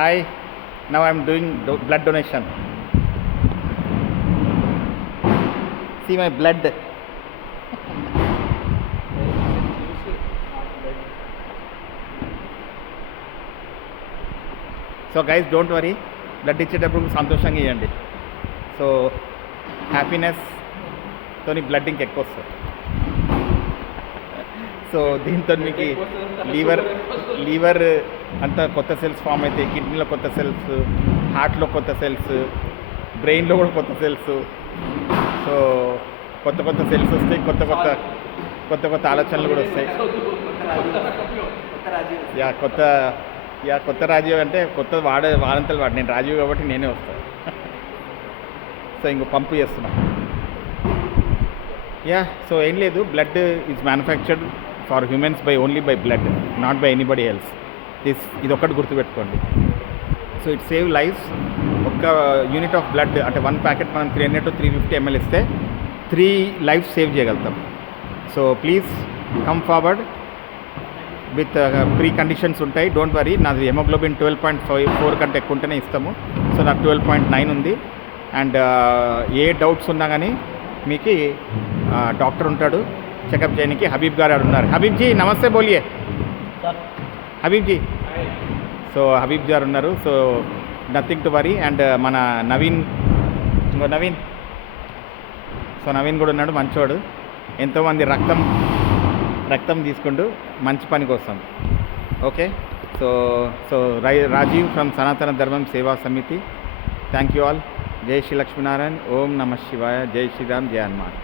Hi, now I'm doing blood donation. See my blood. So guys, don't worry, blood ఇచ్చేటప్పుడు సంతోషంగా ఇవ్వండి. So హ్యాపీనెస్తో blood ఇంకెక్కువ వస్తుంది. So దీంతో మీకు లీవర్ అంతా కొత్త సెల్స్ ఫామ్ అవుతాయి, కిడ్నీలో కొత్త సెల్స్, హార్ట్లో కొత్త సెల్స్, బ్రెయిన్లో కూడా కొత్త సెల్స్. సో కొత్త సెల్స్ వస్తాయి, కొత్త ఆలోచనలు కూడా వస్తాయి. కొత్త రాజీవ్ అంటే కొత్త వాడంతలు నేను రాజీవ్ కాబట్టి నేనే వస్తాను. సో ఇంకో పంపు చేస్తున్నా. సో ఏం లేదు, blood is manufactured for humans only by blood, not by anybody else. ఇది ఒక్కటి గుర్తుపెట్టుకోండి. So it save lives. ఒక్క యూనిట్ ఆఫ్ బ్లడ్ అంటే 1 ప్యాకెట్ మనం 300 to 350 ml ఇస్తే 3 లైఫ్స్ సేవ్ చేయగలుగుతాం. So please come forward with pre conditions ఉంటాయి. Don't worry, నాది హెమోగ్లోబిన్ 12.4 కంటే ఎక్కువ ఉంటేనే ఇస్తాము. సో నాకు 12.9 ఉంది. అండ్ ఏ డౌట్స్ ఉన్నా కానీ మీకు డాక్టర్ ఉంటాడు చెకప్ చేయడానికి. హబీబ్ గారు ఉన్నారు. హబీబ్ జీ నమస్తే బోలియే. హబీబ్ జీ. సో హబీబ్ గారు ఉన్నారు. So nothing to worry. And మన నవీన్ సో నవీన్ కూడా ఉన్నాడు, మంచివాడు. ఎంతోమంది రక్తం తీసుకుంటూ మంచి పని కోసం. ఓకే. సో రాజీవ్ ఫ్రమ్ సనాతన ధర్మం సేవా సమితి. Thank you all. జై శ్రీ లక్ష్మీనారాయణ. ఓం నమ శివాయ. జై శ్రీరామ్. జై హనుమాన్.